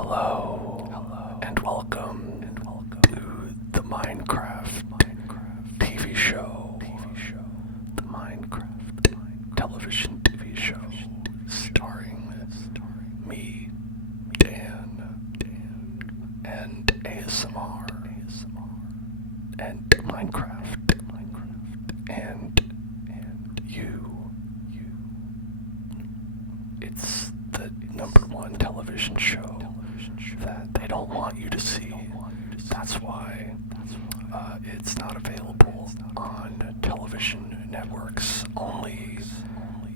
Hello, and welcome to the Minecraft TV show. The Minecraft television TV show starring me, Dan, and ASMR, and Minecraft, and you. It's the number one television show that they don't want you to see. That's why it's not available on television networks, only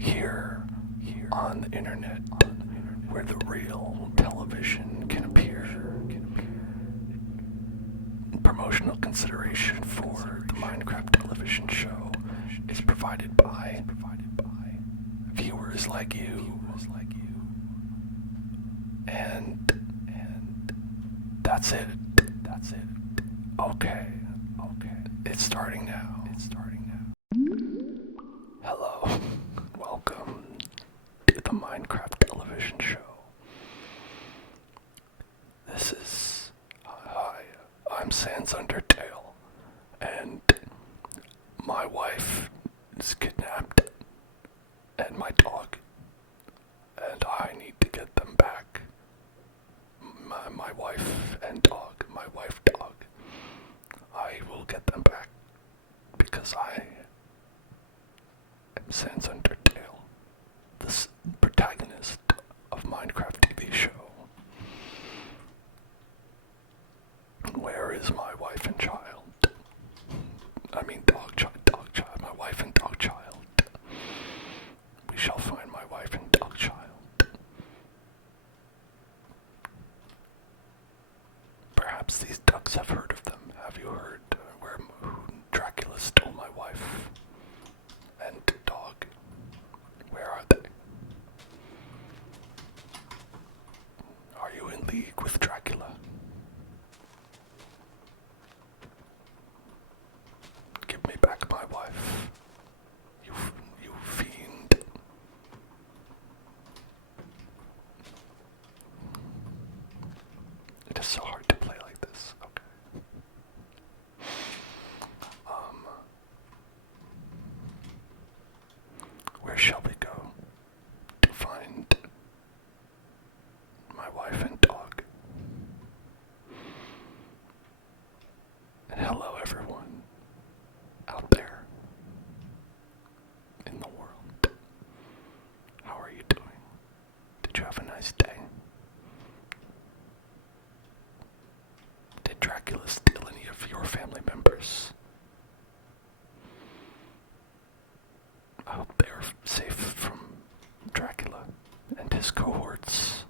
here on the internet, where the real television can appear. Promotional consideration for the Minecraft television show is provided by viewers like you. And that's it. Okay. It's starting now. Hello. Welcome to the Minecraft television show. This is hi. I'm Sans Undertale, and my wife is kidnapped, and my dog, and I need to get them back. My wife and dog, my wife dog. I will get them back because I am Sans Undertale, the protagonist of Minecraft TV show. Where is my wife and child? I mean dog child, my wife and dog child. We shall find my wife and dog child. Perhaps these ducks have heard of them. Have you heard where Dracula stole my wife and dog? Where are they? Are you in league with Dracula? Give me back my wife, you fiend. It is so hard to play like this. Okay. Where shall we go to find my wife and dog? And hello everyone out there in the world. How are you doing? Did you have a nice day? Did Dracula steal any of your family members? I hope they are safe from Dracula and his cohorts.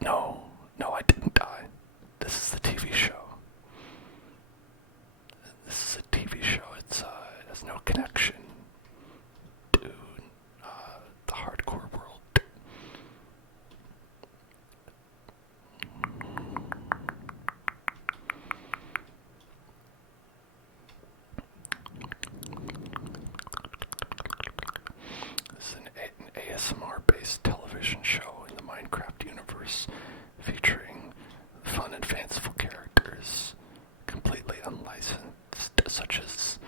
No, I didn't die. This is the TV show. This is a TV show. It has no connection to the hardcore world. This is an ASMR-based television show in the Minecraft universe, featuring fun and fanciful characters, completely unlicensed, such as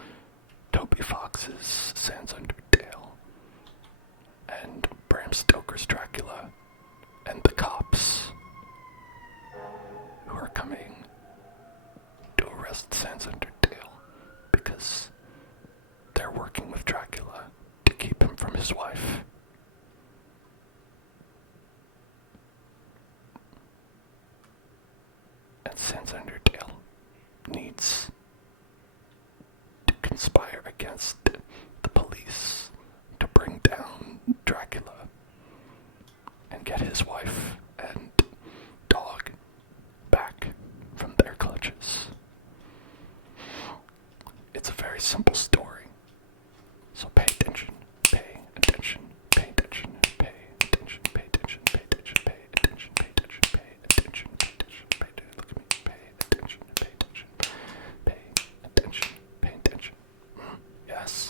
Toby Fox's Sans Undertale, and Bram Stoker's Dracula, and the cops, who are coming to arrest Sans Undertale because they're working with Dracula to keep him from his wife. And Sans Undertale needs to conspire against the police to bring down Dracula and get his wife and dog back from their clutches. It's a very simple story, so pay attention, pay attention, pay attention, pay attention, pay attention, pay attention, pay attention, pay attention, pay attention, pay attention, pay attention, look at me, pay attention, pay attention, pay attention, pay attention. Yes.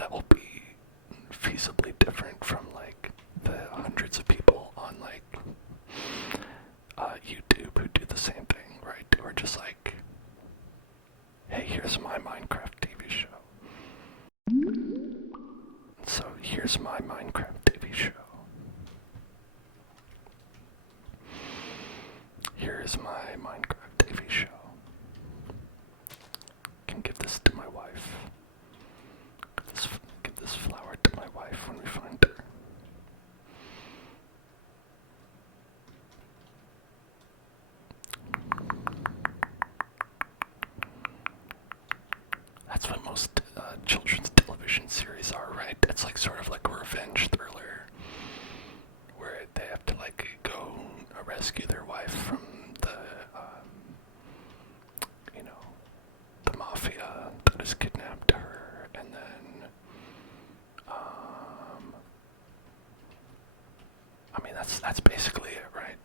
here's my Minecraft TV show. So here's my Minecraft TV show. Here's my Minecraft TV show. Can give this to my wife. Give this flower to my wife when we find her. That's what most children's television series are, right? It's like sort of like a revenge thriller where they have to like go rescue their wife from the, the mafia that has kidnapped her, and then, I mean, that's basically it, right?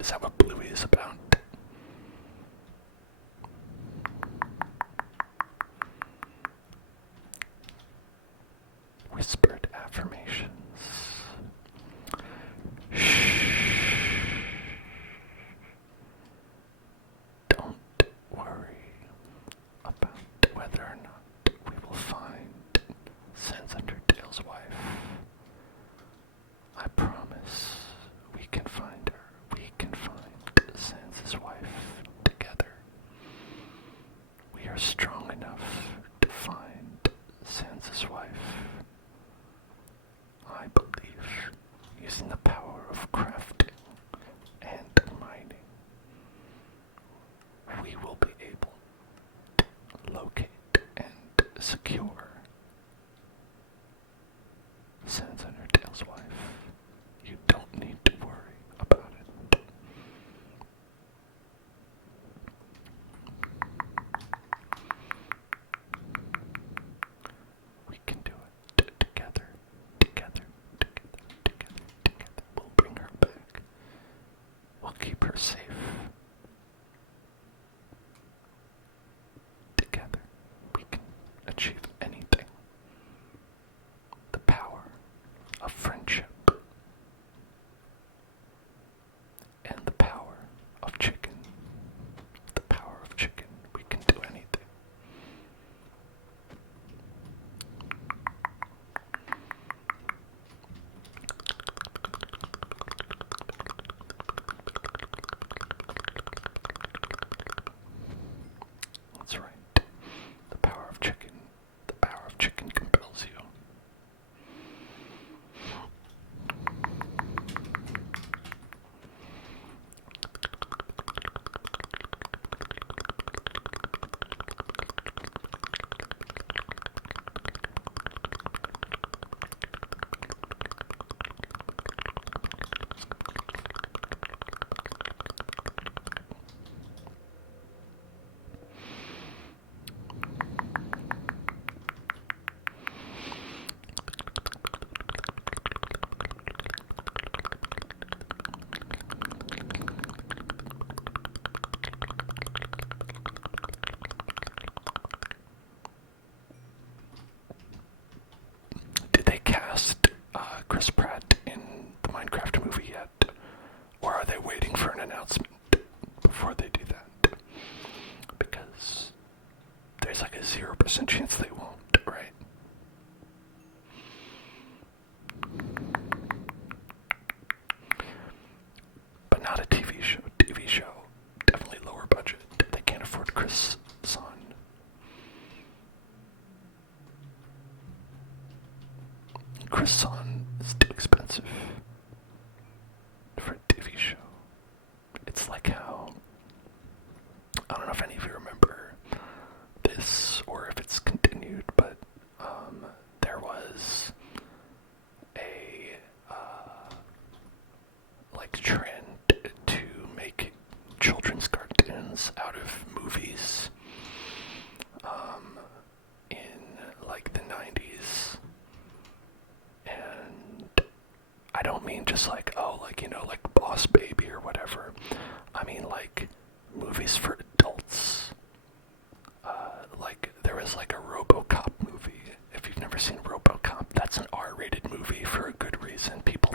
Is that what Bluey is about? Whispered affirmations. Shh. Don't worry about whether or not we will find Sans Undertale's wife. I promise we can find her. We can find Sans's wife together. We are strong enough to find Sans's wife. I believe, using the power of crafting and mining, we will be able to locate and secure Sans Undertale's wife. You don't need to worry about it. We can do it together. We'll bring her back. We'll keep her safe. Together, we can achieve anything. The power of friendship and the power of chicken. The power of chicken. We can do anything. That's right. The power of chicken. The power of chicken compels you. Did they cast Chris Pratt in the Minecraft movie yet? Or are they waiting for an announcement before they do that? Because there's like a 0% chance they won't, right? But not a TV show. TV show, definitely lower budget. They can't afford Chris Son. Chris Son is too expensive for a TV show. It's like how, I don't know if any of you remember this or if it's continued, but there was a trend to make children's cartoons out of movies in like the 90s. And I don't mean just like, like Boss Baby or whatever. I mean like movies for adults. There was like a RoboCop movie. If you've never seen RoboCop, that's an R-rated movie for a good reason. People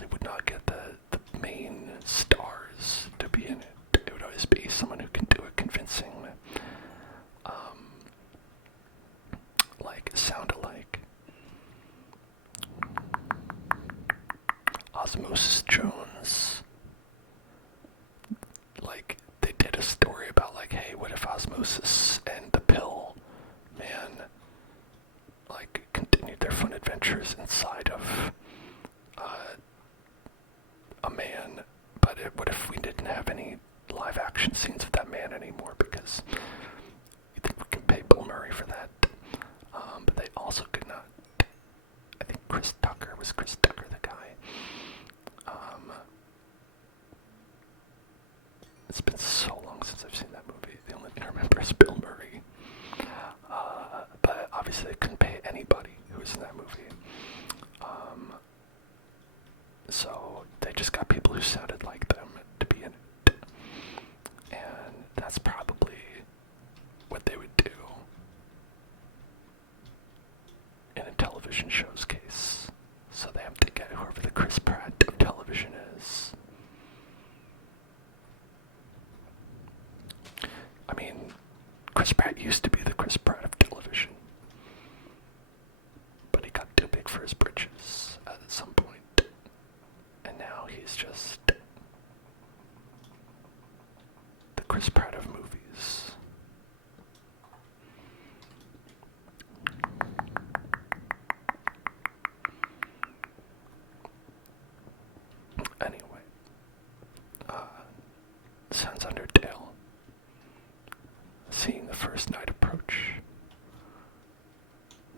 obviously would not get the main stars to be in it. It would always be someone who can do it convincing, like sound alike. Osmosis Jones, like, they did a story about, like, hey, what if Osmosis and the Pill Man, like, continued their fun adventures inside of a man, but what if we didn't have any live action scenes of that man anymore, because you think we can pay Bill Murray for that? But they also could not. I think Chris Tucker the guy. It's been so long since I've seen that movie. The only thing I remember is Bill Murray. But obviously they couldn't pay anybody who was in that movie. So they just got people who sounded like them to be in it. And that's probably what they would do in a television show's case. So they have to get whoever the Chris Pratt of television is. I mean, Chris Pratt used to be the Chris Pratt of television, but he got too big for his britches at some point, and now he's just the Chris Pratt of movies. Anyway, sounds Undertale. Seeing the first night approach,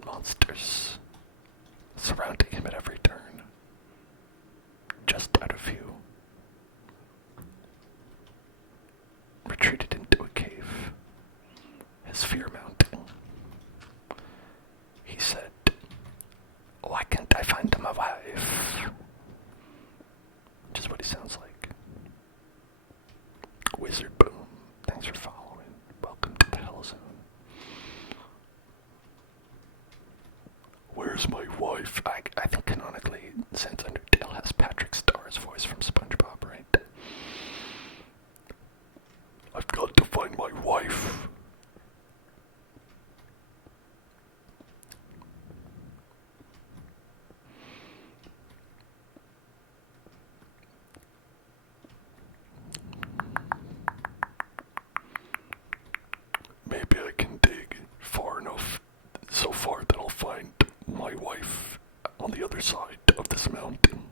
monsters surrounding him at every turn, just out of view. Retreated into a cave, his fear mounting. He said, "Why can't I find my wife?" Which is what he sounds like. Wizard Boom, thanks for following. Welcome to the Hell Zone. Where's my wife? I think canonically, since Undertale has Patrick Starr's voice from SpongeBob, right? I've got to find my wife. Maybe I can dig far enough, so far that I'll find my wife on the other side of this mountain.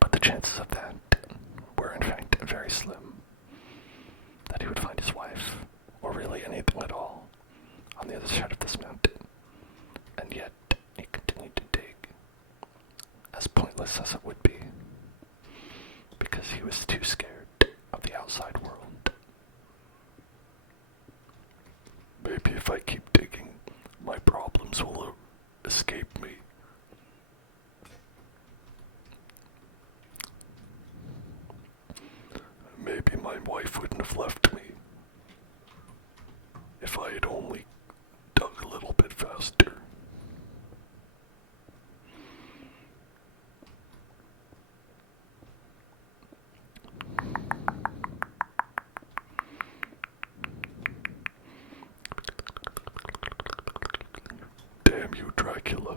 But the chances of that were in fact very slim, that he would find his wife, or really anything at all, on the other side of this mountain. And yet, he continued to dig, as pointless as it would be, because he was too scared of the outside world. Maybe if I keep digging, my problems will escape me. Maybe my wife wouldn't have left me if I had only dug a little bit faster. Damn you, Dracula.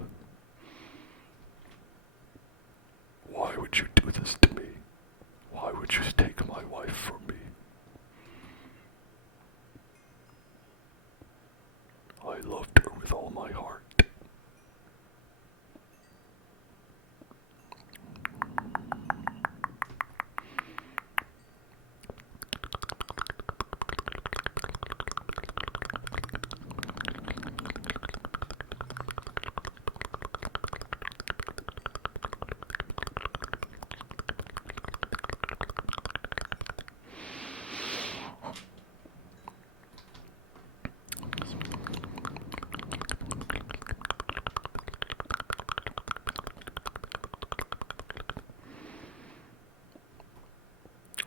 Why would you do this to me? Why would you take my wife from me? I loved her with all my heart.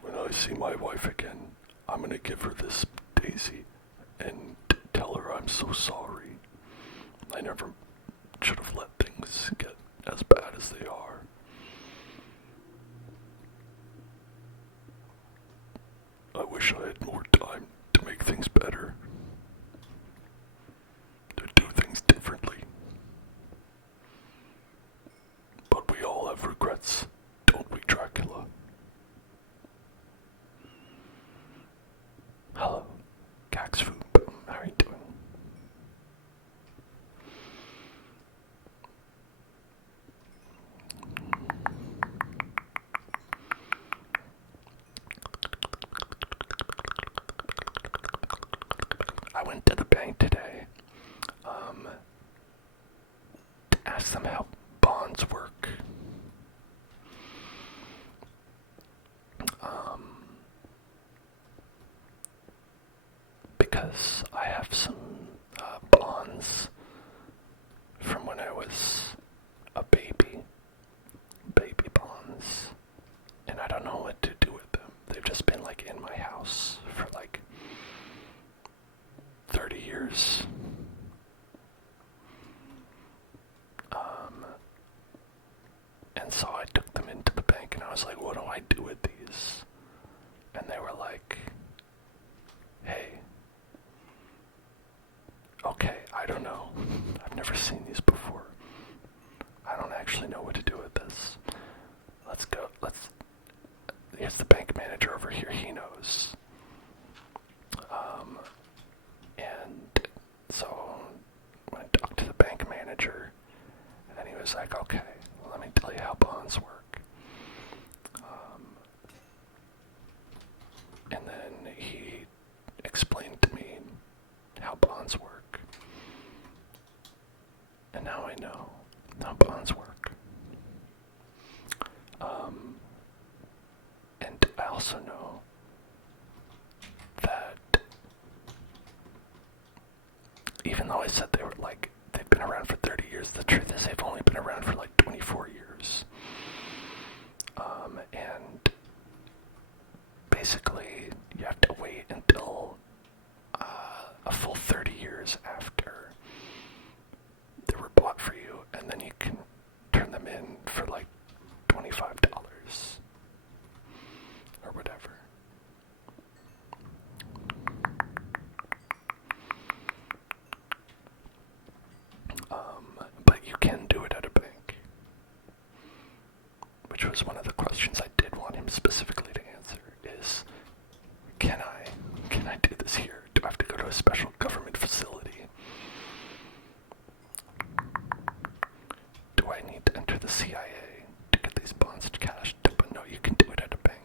When I see my wife again, I'm gonna give her this daisy, and tell her I'm so sorry. I never should have let things get as bad as they are. I wish I had more time to make things better, to do things differently. But we all have regrets, don't we, Dracula? Hello, Gaxfoop. How are you doing? I went to the bank today to ask them how bonds work. Because I have some bonds from when I was a baby bonds, and I don't know what to do with them. They've just been like in my house for like 30 years. And so I took them into the bank and I was like, what do I do with these? And they were like, hey, okay, I don't know. I've never seen these before. I don't actually know what to do with this. Let's go. Here's the bank manager over here. He knows. And so when I talked to the bank manager, and he was like, okay, well, let me tell you how bonds work. And then he explained to me how bonds work. And now I know how bonds work. And I also know that even though I said they were like, they've been around for 30 years, the truth is they've only been around for like 24 years. And basically you have to wait until a full 30 years after they were bought for you, and then you can turn them in for like $25 or whatever. But you can do it at a bank, which was one of the questions I did want him specifically to answer, is can I do this here? Do I have to go to a special government facility? Do I need to enter the CIA to get these bonds cashed? But no, you can do it at a bank.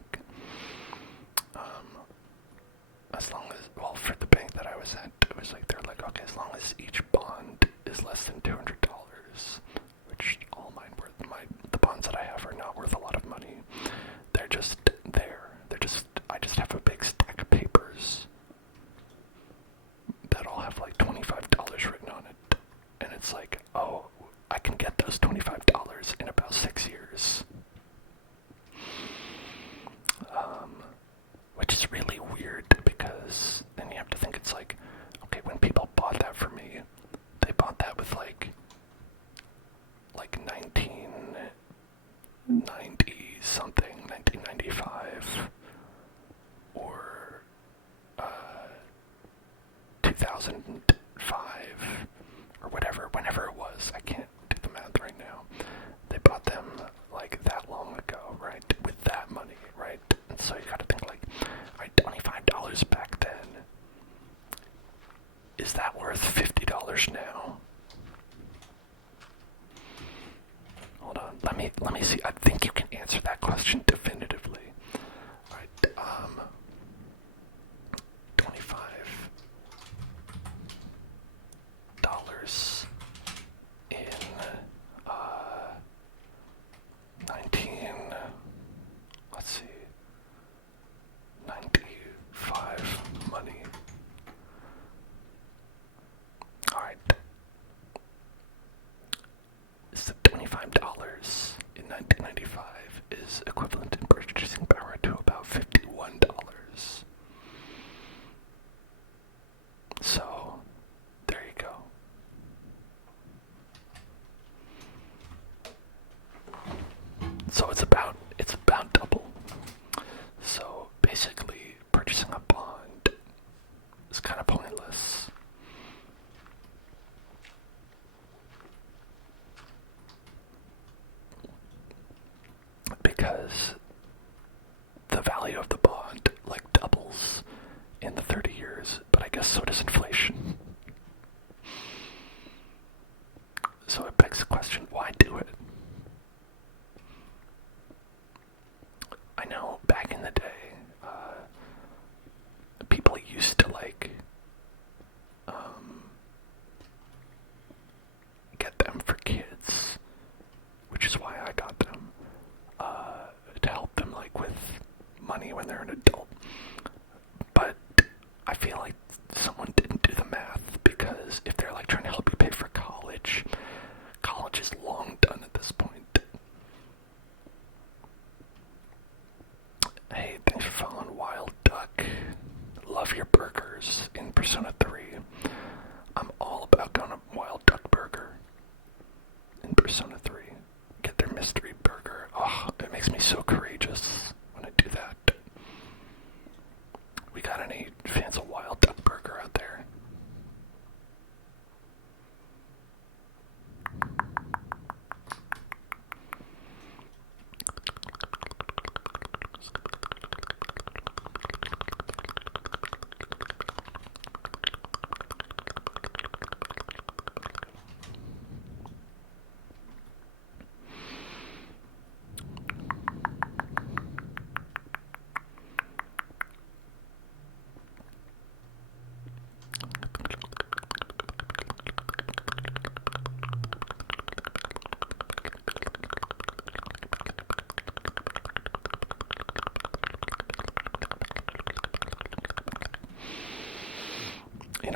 As long as, well, for the bank that I was at, it was like, they're like, okay, as long as each bond is less than $200, which all mine were, the bonds that I have are not worth a lot of money. They're just there. I just have a big stack of papers that all have like $25 written on it. And it's like, oh, I can get those $25 in about 6 years. Which is really weird, because then you have to think, it's like, okay, when people bought that for me, they bought that with like 1990 something, 1995, or 2005, or whatever, whenever it was. I can't do the math right now. They bought them like that long ago, right? With that money, right? And so you gotta think like, alright, $25 back then, is that worth $50 now? Hold on, let me see. I think you can answer that question definitively. Alright, $25 in 1995 money. Alright. So $25 in 1995 is equivalent to this. Because the value of the bond like doubles in the 30 years, but I guess so does inflation. So it begs the question, why do it? I know back in the day, people used to get them for kids, which is why I got them, to help them with money when they're an adult. But I feel like someone didn't do the math, because if they're trying to help you pay for college is long done at this point. Hey, thanks for following Wild Duck. Love your burgers in Persona 3. I'm all about going to Wild Duck Burger in Persona 3. Get their mystery burger. Oh, it makes me so courageous when I do that. We got any fans of Wild Duck Burger out there?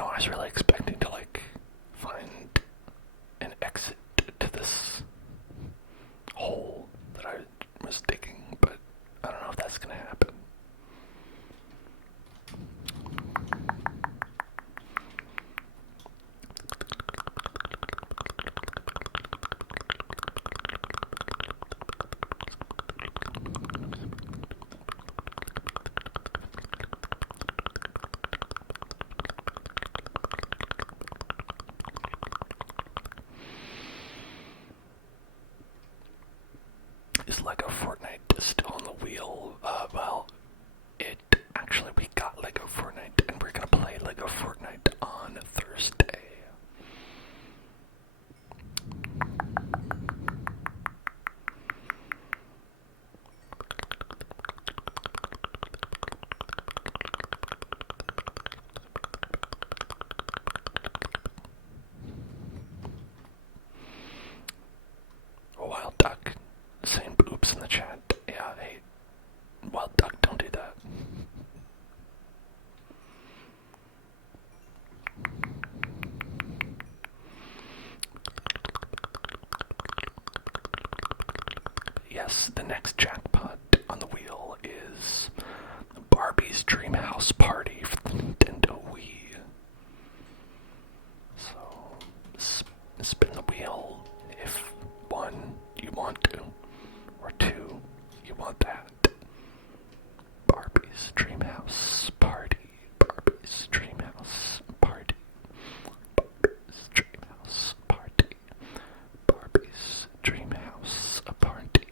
I was really expecting to find an exit to this hole that I was digging, but I don't know if that's gonna happen. Is Lego Fortnite still on the wheel? We got Lego Fortnite, and we're gonna play Lego Fortnite on Thursday. Wild Duck saying boobs in the chat. Yeah, hey, Wild Duck, don't do that. Yes, the next jackpot on the wheel is Barbie's Dream House Party for the Nintendo Wii. So, spin the wheel if 1, you want to, or 2, you want that. Barbie's Dream House Party. Barbie's Dream House Party. Barbie's Dream House Party. Barbie's Dream House Party.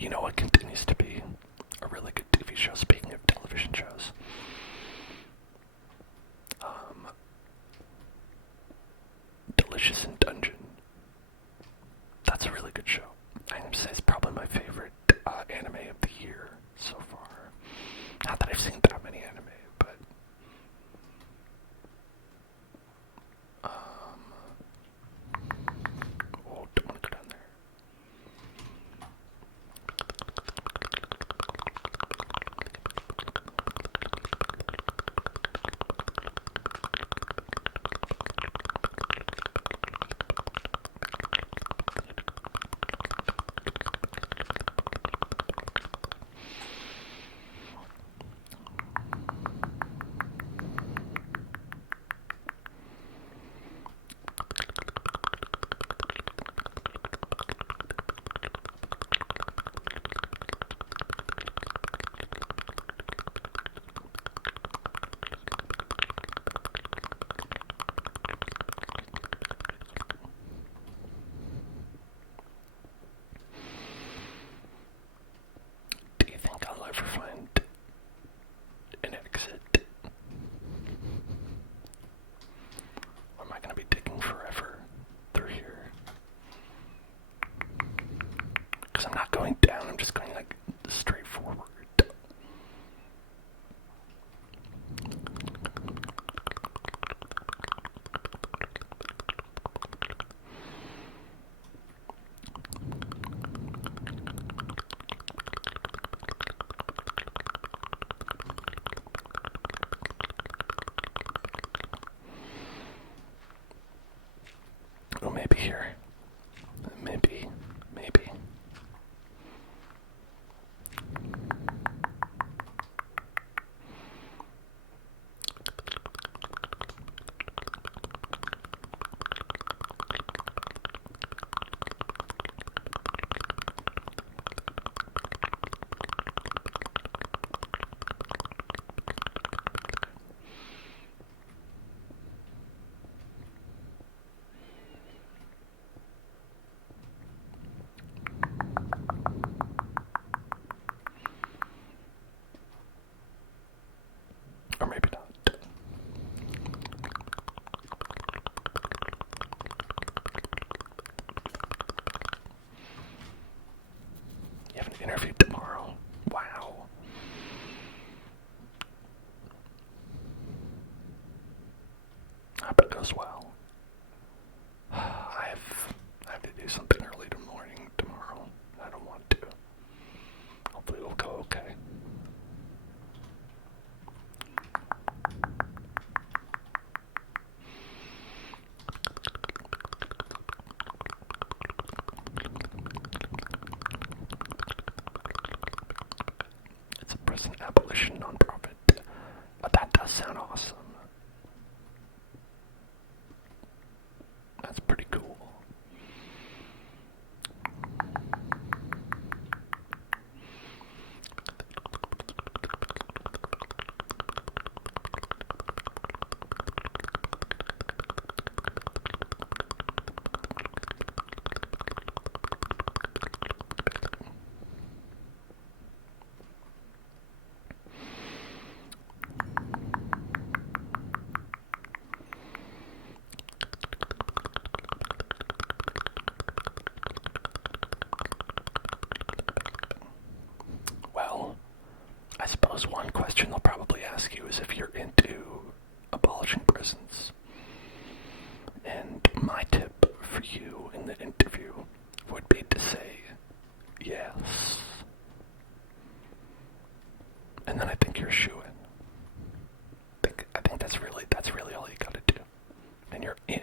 you know what continues to be a really good TV show, speaking of television shows? Delicious in Dungeon. That's a really good show. I'm going to say it's probably my favorite anime of the year so far. Not that I've seen that many anime, but oh, don't want to go down there. Ever find an exit? Or am I going to be digging forever through here? Because I'm not going down, I'm just going like straight forward. Oh, maybe here. Maybe. Or maybe not. You have an interview tomorrow. Wow. I hope it goes well. I have to do something early in the morning tomorrow. I don't want to. Hopefully it'll go okay. It's a prison abolition nonprofit. But that does sound awesome. That's pretty cool. I suppose one question they'll probably ask you is if you're into abolishing prisons. And my tip for you in the interview would be to say yes. And then I think you're a shoo-in. I think that's really all you gotta do. And you're in.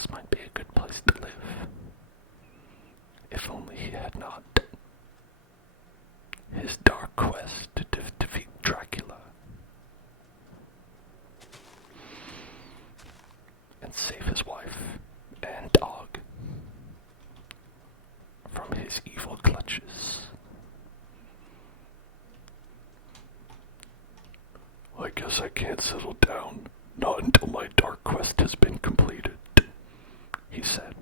This might be a good place to live. If only he had not. His dark quest to defeat Dracula and save his wife and dog from his evil clutches. I guess I can't settle down, not until my dark quest has been completed, he said.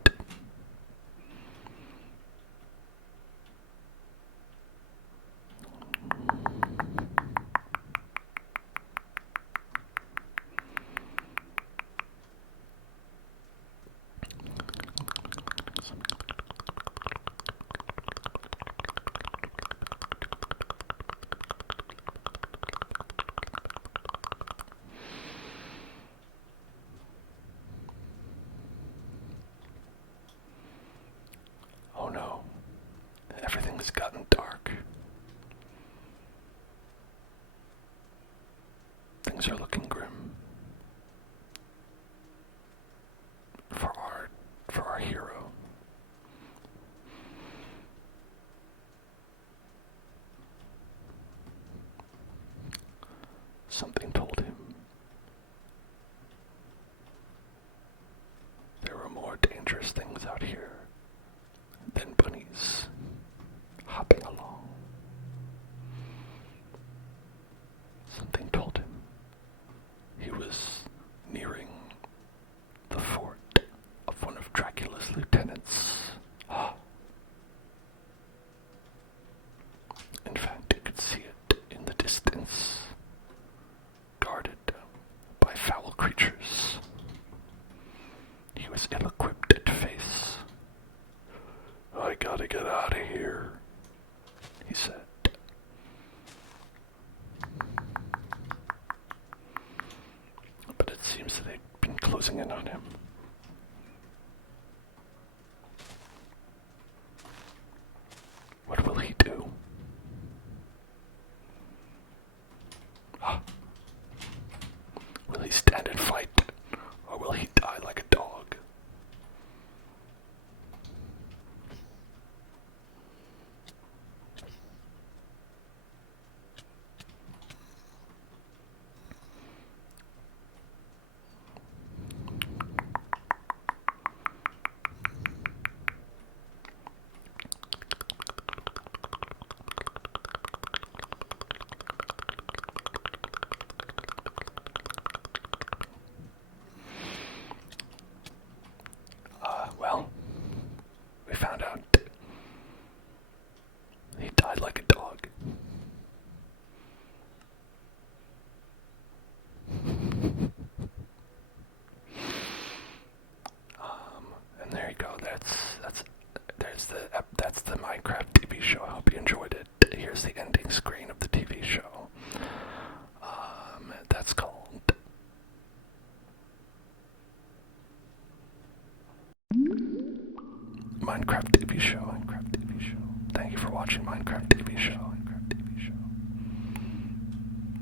Oh no, everything's gotten dark. Things are looking grim for our hero. Something told him there were more dangerous things out here than bunnies hopping along. Something told him he was nearing the fort of one of Dracula's lieutenants. In fact, he could see it in the distance, guarded by foul creatures. He was ill-equipped to face. I gotta get out of here, he said. But it seems that they've been closing in on him. What will he do? Will he stand and fight, or will he die like a dog? Well, we found out he died like a dog. And there you go. That's the Minecraft TV show. I hope you enjoyed it. Here's the ending screen of the TV show. That's called Minecraft TV show. Thank you for watching Minecraft TV show.